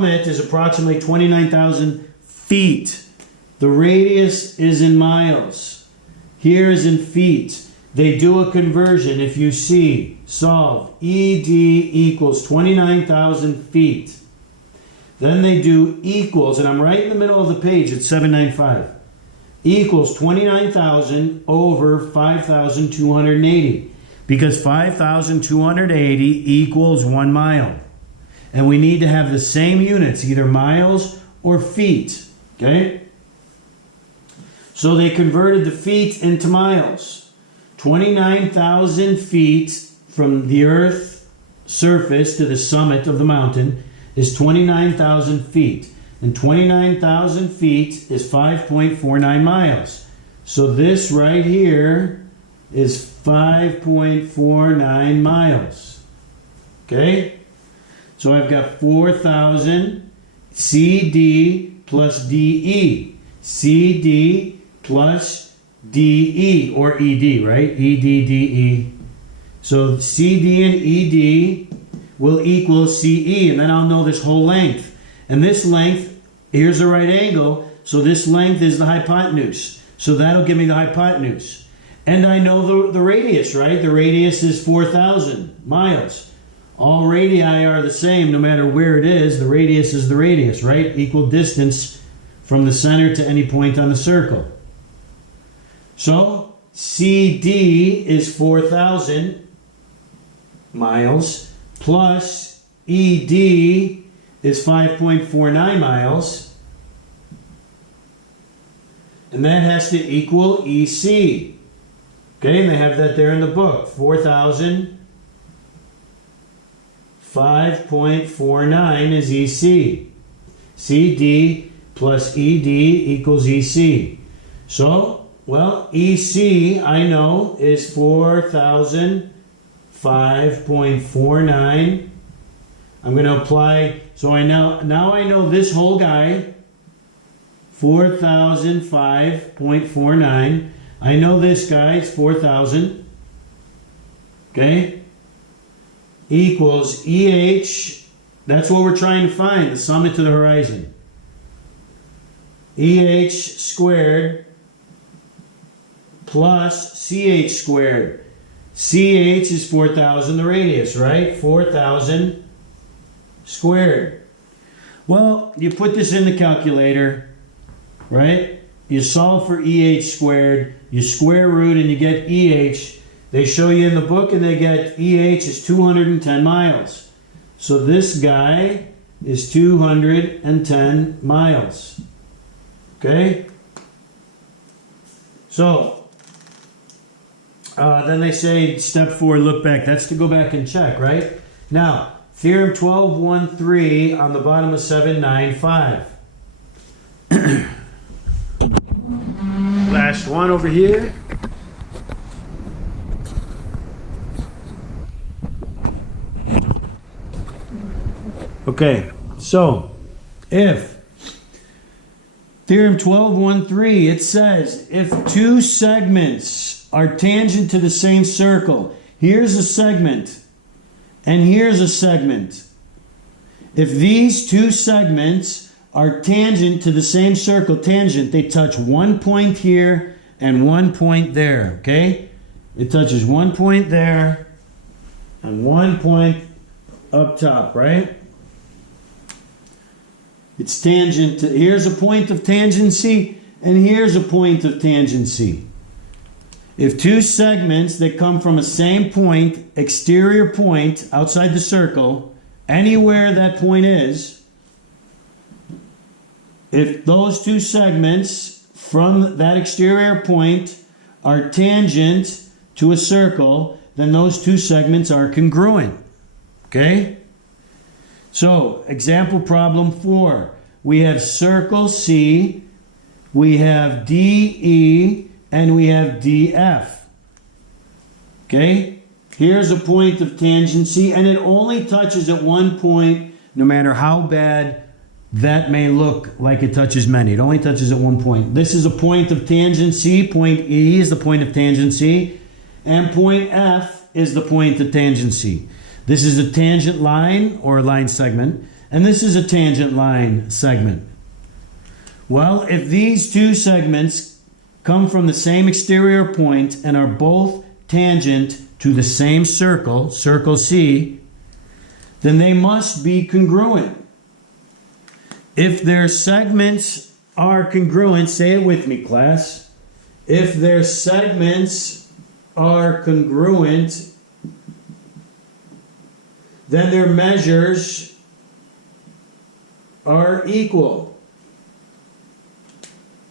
summit is approximately 29,000 feet. The radius is in miles. Here is in feet. They do a conversion. If you see, solve, ED equals 29,000 feet. Then they do equals, and I'm right in the middle of the page at 795. Equals 29,000 over 5,280. Because 5,280 equals 1 mile. And we need to have the same units, either miles or feet. Okay? So they converted the feet into miles. 29,000 feet from the earth surface to the summit of the mountain is 29,000 feet. And 29,000 feet is 5.49 miles. So this right here is 5.49 miles. Okay? So I've got 4,000 CD plus DE. CD plus DE, or ED, right? ED, DE. So CD and ED will equal CE, and then I'll know this whole length. And this length, here's the right angle, so this length is the hypotenuse. So that'll give me the hypotenuse. And I know the radius, right? The radius is 4,000 miles. All radii are the same no matter where it is. The radius is the radius, right? Equal distance from the center to any point on the circle. So CD is 4,000 miles plus ED is 5.49 miles. And that has to equal EC. Okay, and they have that there in the book. 4,000, 5.49 is EC. CD plus ED equals EC. So, well, EC, I know, is 4,000, 5.49. I'm going to apply, so now I know this whole guy, 4,005.49. I know this guy is 4,000. Okay? Equals EH. That's what we're trying to find, the summit to the horizon. EH squared plus CH squared. CH is 4,000, the radius, right? 4,000 squared. Well, you put this in the calculator, right? You solve for EH squared, you square root and you get EH. They show you in the book and they get EH is 210 miles. So this guy is 210 miles. Okay? So, then they say step 4, look back. That's to go back and check, right? Now, theorem 12.13 on the bottom of 795. Last one over here. Okay, so if theorem 12.13, it says if two segments are tangent to the same circle, here's a segment and here's a segment. If these two segments are tangent to the same circle, tangent, they touch one point here and one point there, okay? It touches one point there and one point up top, right? It's tangent to, here's a point of tangency and here's a point of tangency. If two segments that come from a same point, exterior point outside the circle, anywhere that point is, if those two segments from that exterior point are tangent to a circle, then those two segments are congruent. Okay? So, example problem 4. We have circle C, we have DE, and we have DF. Okay? Here's a point of tangency, and it only touches at one point, no matter how bad that may look like it touches many. It only touches at one point. This is a point of tangency. Point E is the point of tangency. And point F is the point of tangency. This is a tangent line or a line segment. and this is a tangent line segment. Well, if these two segments come from the same exterior point and are both tangent to the same circle, circle C, then they must be congruent. If their segments are congruent, say it with me, class. If their segments are congruent, then their measures are equal.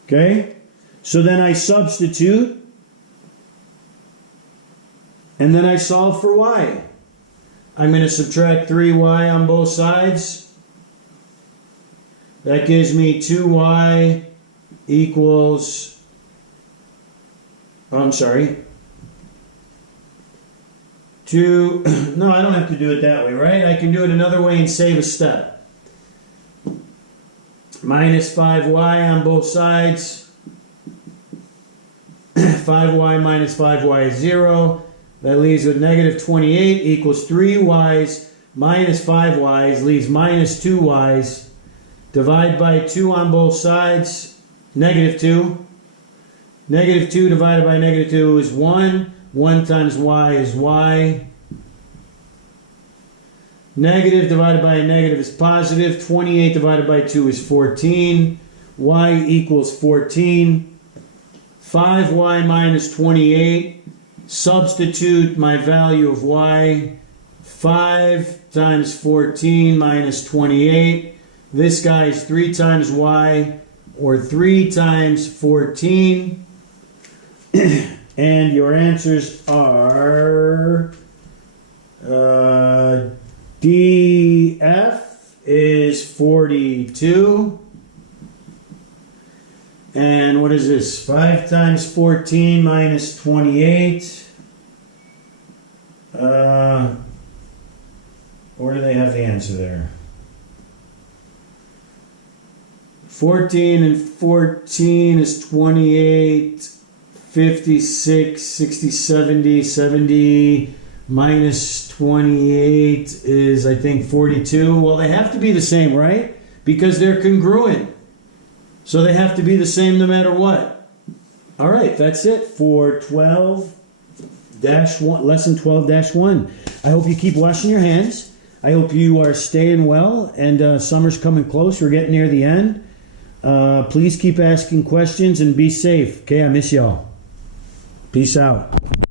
Okay? So then I substitute, and then I solve for y. I'm going to subtract 3y on both sides. That gives me 2y equals, I'm sorry, no, I don't have to do it that way, right? I can do it another way and save a step. Minus 5y on both sides. 5y minus 5y is 0. That leaves with negative 28 equals 3y's minus 5y's leaves minus 2y's. Divide by 2 on both sides. Negative 2. Negative 2 divided by negative 2 is 1. 1 times y is y. Negative divided by a negative is positive. 28 divided by 2 is 14. Y equals 14. 5y minus 28. Substitute my value of y. 5 times 14 minus 28. This guy is 3 times y, or 3 times 14. And your answers are DF is 42. And what is this? 5 times 14 minus 28. Where do they have the answer there? 14 and 14 is 28, 56, 60, 70, 70 minus 28 is, I think, 42. Well, they have to be the same, right? Because they're congruent. So they have to be the same no matter what. All right, that's it for 12-1, lesson 12-1. I hope you keep washing your hands. I hope you are staying well, and summer's coming close. We're getting near the end. Please keep asking questions and be safe. Okay, I miss y'all. Peace out.